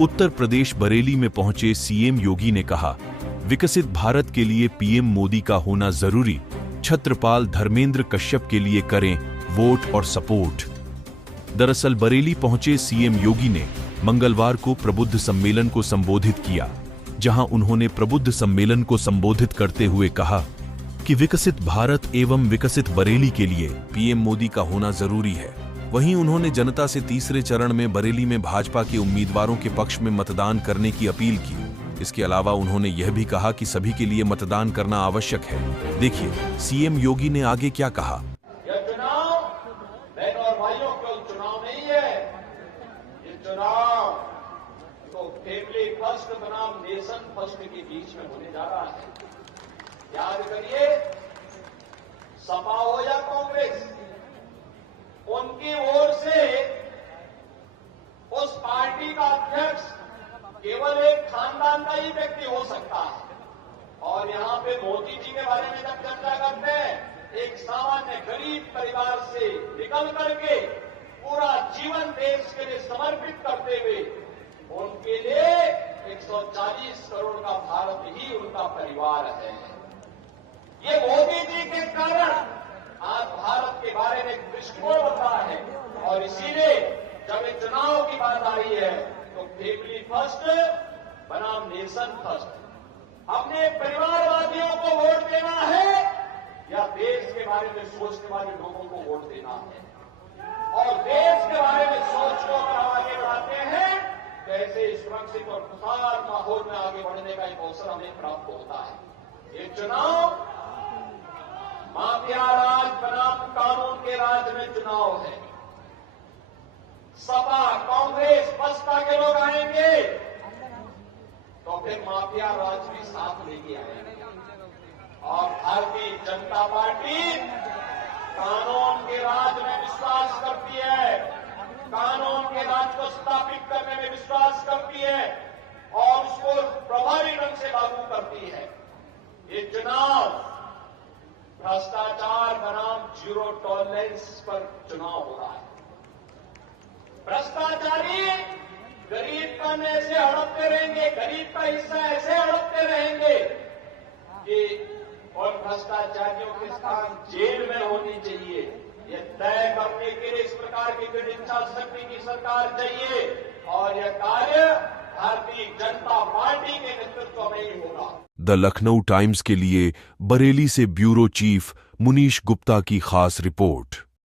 उत्तर प्रदेश बरेली में पहुंचे सीएम योगी ने कहा, विकसित भारत के लिए पीएम मोदी का होना जरूरी। छत्रपाल धर्मेंद्र कश्यप के लिए करें वोट और सपोर्ट। दरअसल बरेली पहुंचे सीएम योगी ने मंगलवार को प्रबुद्ध सम्मेलन को संबोधित किया, जहां उन्होंने प्रबुद्ध सम्मेलन को संबोधित करते हुए कहा कि विकसित भारत एवं विकसित बरेली के लिए पीएम मोदी का होना जरूरी है। वहीं उन्होंने जनता से तीसरे चरण में बरेली में भाजपा के उम्मीदवारों के पक्ष में मतदान करने की अपील की। इसके अलावा उन्होंने यह भी कहा कि सभी के लिए मतदान करना आवश्यक है। देखिए सीएम योगी ने आगे क्या कहा। यह चुनाव बहनों और भाइयों केवल चुनाव नहीं है, ये चुनाव तो फैमिली फर्स्ट बनाम नेशन फर्स्ट के बीच में होने जा रहा है। याद करिए, सपा हो या कांग्रेस, उनकी ओर से उस पार्टी का अध्यक्ष केवल एक खानदान का ही व्यक्ति हो सकता है। और यहां पे मोदी जी के बारे में जब चर्चा करते हैं, एक सामान्य गरीब परिवार से निकल करके पूरा जीवन देश के लिए समर्पित करते हुए उनके लिए 140 करोड़ का भारत ही उनका परिवार है। ये मोदी जी के कारण आज भारत के बारे में दृष्टिकोण बदला है। और इसीलिए जब ये चुनाव की बात आ रही है तो फैमिली फर्स्ट बनाम नेशन फर्स्ट, अपने परिवारवादियों को वोट देना है या देश के बारे में सोचने वाले लोगों को वोट देना है। और देश के बारे में सोच को अगर हम आगे बढ़ाते हैं तो ऐसे सुरक्षित और खुशहाल माहौल में आगे बढ़ने का एक अवसर हमें प्राप्त होता है। ये चुनाव माफिया राज बनाम कानून के राज में चुनाव है। सपा, कांग्रेस, बसपा के लोग आएंगे तो फिर माफिया राज भी साथ लेके आएंगे। और भारतीय जनता पार्टी कानून के राज में विश्वास करती है, कानून के राज को स्थापित करने में विश्वास करती है और उसको प्रभावी ढंग से लागू करती है। ये चुनाव भ्रष्टाचार बनाम जीरो टॉलरेंस पर चुनाव हो रहा है। भ्रष्टाचारी गरीब का ऐसे हड़पते रहेंगे, गरीब का हिस्सा ऐसे हड़पते रहेंगे कि और भ्रष्टाचारियों के स्थान जेल में होनी चाहिए। यह तय करने के लिए इस प्रकार की दृढ़ इच्छा शक्ति की सरकार चाहिए और यह कार्य भारतीय जनता पार्टी के नेतृत्व में ही होगा। द लखनऊ टाइम्स के लिए बरेली से ब्यूरो चीफ मुनीश गुप्ता की खास रिपोर्ट।